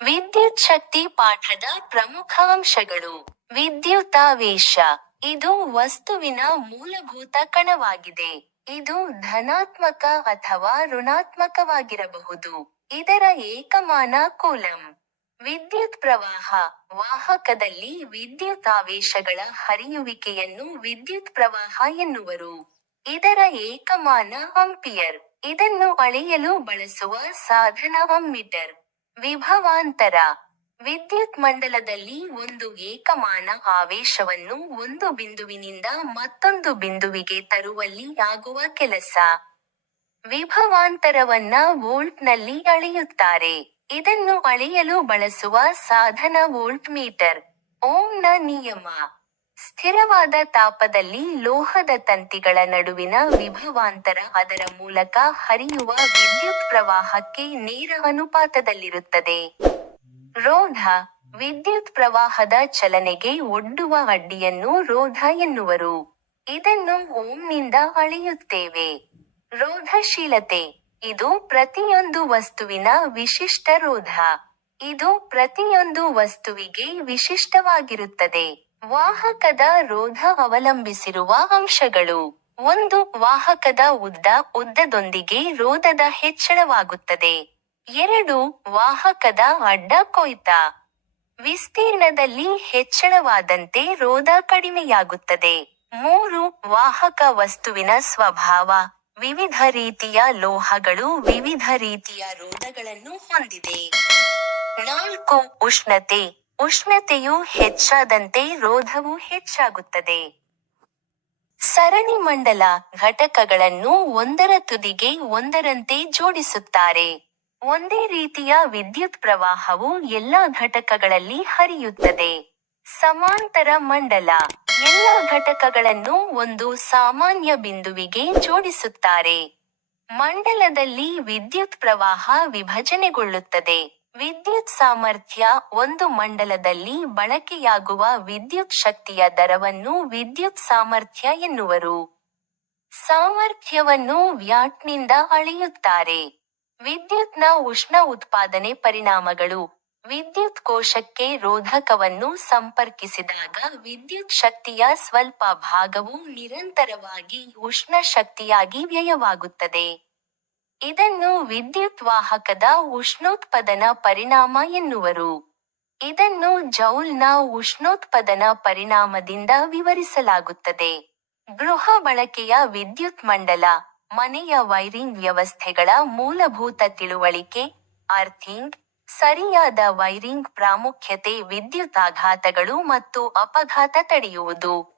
ವಿದ್ಯುತ್ ಶಕ್ತಿ ಪಾಠದ ಪ್ರಮುಖ ಅಂಶಗಳು. ವಿದ್ಯುತಾವೇಶ. ಇದು ವಸ್ತುವಿನ ಮೂಲಭೂತ ಕಣವಾಗಿದೆ. ಇದು ಧನಾತ್ಮಕ ಅಥವಾ ಋಣಾತ್ಮಕವಾಗಿರಬಹುದು. ಇದರ ಏಕಮಾನ ಕೂಲಂ ವಿದ್ಯುತ್ ಪ್ರವಾಹ. ವಾಹಕದಲ್ಲಿ ವಿದ್ಯುತ್ ಆವೇಶಗಳ ಹರಿಯುವಿಕೆಯನ್ನು ವಿದ್ಯುತ್ ಪ್ರವಾಹ ಎನ್ನುವರು. ಇದರ ಏಕಮಾನ ಅಂಪಿಯರ್ ಇದನ್ನು ಅಳೆಯಲು ಬಳಸುವ ಸಾಧನ ಅಮ್ಮೀಟರ್ ವಿಭವಾಂತರ. ವಿದ್ಯುತ್ ಮಂಡಲದಲ್ಲಿ ಒಂದು ಏಕಮಾನ ಆವೇಶವನ್ನು ಒಂದು ಬಿಂದುವಿನಿಂದ ಮತ್ತೊಂದು ಬಿಂದುವಿಗೆ ತರುವಲ್ಲಿ ಆಗುವ ಕೆಲಸ. ವಿಭವಾಂತರವನ್ನ ವೋಲ್ಟ್ನಲ್ಲಿ ಅಳೆಯುತ್ತಾರೆ. ಇದನ್ನು ಅಳೆಯಲು ಬಳಸುವ ಸಾಧನ ವೋಲ್ಟ್ ಮೀಟರ್ ಓಂನ ನಿಯಮ. ಸ್ಥಿರವಾದ ತಾಪದಲ್ಲಿ ಲೋಹದ ತಂತಿಗಳ ನಡುವಿನ ವಿಭವಾಂತರ ಅದರ ಮೂಲಕ ಹರಿಯುವ ವಿದ್ಯುತ್ ಪ್ರವಾಹಕ್ಕೆ ನೇರ ಅನುಪಾತದಲ್ಲಿರುತ್ತದೆ. ರೋಧ ವಿದ್ಯುತ್ ಪ್ರವಾಹದ ಚಲನೆಗೆ ಒಡ್ಡುವ ಅಡ್ಡಿಯನ್ನು ರೋಧ ಎನ್ನುವರು. ಇದನ್ನು ಓಂನಿಂದ ಅಳೆಯುತ್ತೇವೆ. ರೋಧಶೀಲತೆ, ಇದು ಪ್ರತಿಯೊಂದು ವಸ್ತುವಿನ ವಿಶಿಷ್ಟ ರೋಧ. ಇದು ಪ್ರತಿಯೊಂದು ವಸ್ತುವಿಗೆ ವಿಶಿಷ್ಟವಾಗಿರುತ್ತದೆ. ವಾಹಕದ ರೋಧ ಅವಲಂಬಿಸಿರುವ ಅಂಶಗಳು. ಒಂದು, ವಾಹಕದ ಉದ್ದ ಉದ್ದದೊಂದಿಗೆ ರೋಧದ ಹೆಚ್ಚಳವಾಗುತ್ತದೆ. ಎರಡು, ವಾಹಕದ ಅಡ್ಡ ಕೊಯ್ತ. ವಿಸ್ತೀರ್ಣದಲ್ಲಿ ಹೆಚ್ಚಳವಾದಂತೆ ರೋಧ ಕಡಿಮೆಯಾಗುತ್ತದೆ. ಮೂರು, ವಾಹಕ ವಸ್ತುವಿನ ಸ್ವಭಾವ. ವಿವಿಧ ರೀತಿಯ ಲೋಹಗಳು ವಿವಿಧ ರೀತಿಯ ರೋಧಗಳನ್ನು ಹೊಂದಿದೆ. ನಾಲ್ಕು, ಉಷ್ಣತೆ. ಉಷ್ಣತೆಯು ಹೆಚ್ಚಾದಂತೆ ರೋಧವು ಹೆಚ್ಚಾಗುತ್ತದೆ. ಸರಣಿ ಮಂಡಲ ಘಟಕಗಳನ್ನು ಒಂದರ ತುದಿಗೆ ಒಂದರಂತೆ ಜೋಡಿಸುತ್ತಾರೆ. ಒಂದೇ ರೀತಿಯ ವಿದ್ಯುತ್ ಪ್ರವಾಹವು ಎಲ್ಲಾ ಘಟಕಗಳಲ್ಲಿ ಹರಿಯುತ್ತದೆ. ಸಮಾಂತರ ಮಂಡಲ ಎಲ್ಲ ಘಟಕಗಳನ್ನು ಒಂದು ಸಾಮಾನ್ಯ ಬಿಂದುವಿಗೆ ಜೋಡಿಸುತ್ತಾರೆ. ಮಂಡಲದಲ್ಲಿ ವಿದ್ಯುತ್ ಪ್ರವಾಹ ವಿಭಜನೆಗೊಳ್ಳುತ್ತದೆ. ವಿದ್ಯುತ್ ಸಾಮರ್ಥ್ಯ ಒಂದು ಮಂಡಲದಲ್ಲಿ ಬಳಕೆಯಾಗುವ ವಿದ್ಯುತ್ ಶಕ್ತಿಯ ದರವನ್ನು ವಿದ್ಯುತ್ ಸಾಮರ್ಥ್ಯ ಎನ್ನುವರು. ಸಾಮರ್ಥ್ಯವನ್ನು ವ್ಯಾಟ್ನಿಂದ ಅಳೆಯುತ್ತಾರೆ. ವಿದ್ಯುತ್ನ ಉಷ್ಣ ಉತ್ಪಾದನೆ ಪರಿಣಾಮಗಳು ವಿದ್ಯುತ್ ಕೋಶಕ್ಕೆ ರೋಧಕವನ್ನು ಸಂಪರ್ಕಿಸಿದಾಗ ವಿದ್ಯುತ್ ಶಕ್ತಿಯ ಸ್ವಲ್ಪ ಭಾಗವು ನಿರಂತರವಾಗಿ ಉಷ್ಣ ಶಕ್ತಿಯಾಗಿ ವ್ಯಯವಾಗುತ್ತದೆ. ಇದನ್ನು ವಿದ್ಯುತ್ ವಾಹಕದ ಉಷ್ಣೋತ್ಪದನ ಪರಿಣಾಮ ಎನ್ನುವರು. ಇದನ್ನು ಜೌಲ್ನ ಉಷ್ಣೋತ್ಪದನ ಪರಿಣಾಮದಿಂದ ವಿವರಿಸಲಾಗುತ್ತದೆ. ಗೃಹ ಬಳಕೆಯ ವಿದ್ಯುತ್ ಮಂಡಲ, ಮನೆಯ ವೈರಿಂಗ್ ವ್ಯವಸ್ಥೆಗಳ ಮೂಲಭೂತ ತಿಳುವಳಿಕೆ, ಅರ್ಥಿಂಗ್, ಸರಿಯಾದ ವೈರಿಂಗ್ ಪ್ರಾಮುಖ್ಯತೆ, ವಿದ್ಯುತ್ ಆಘಾತಗಳು ಮತ್ತು ಅಪಘಾತ ತಡೆಯುವುದು.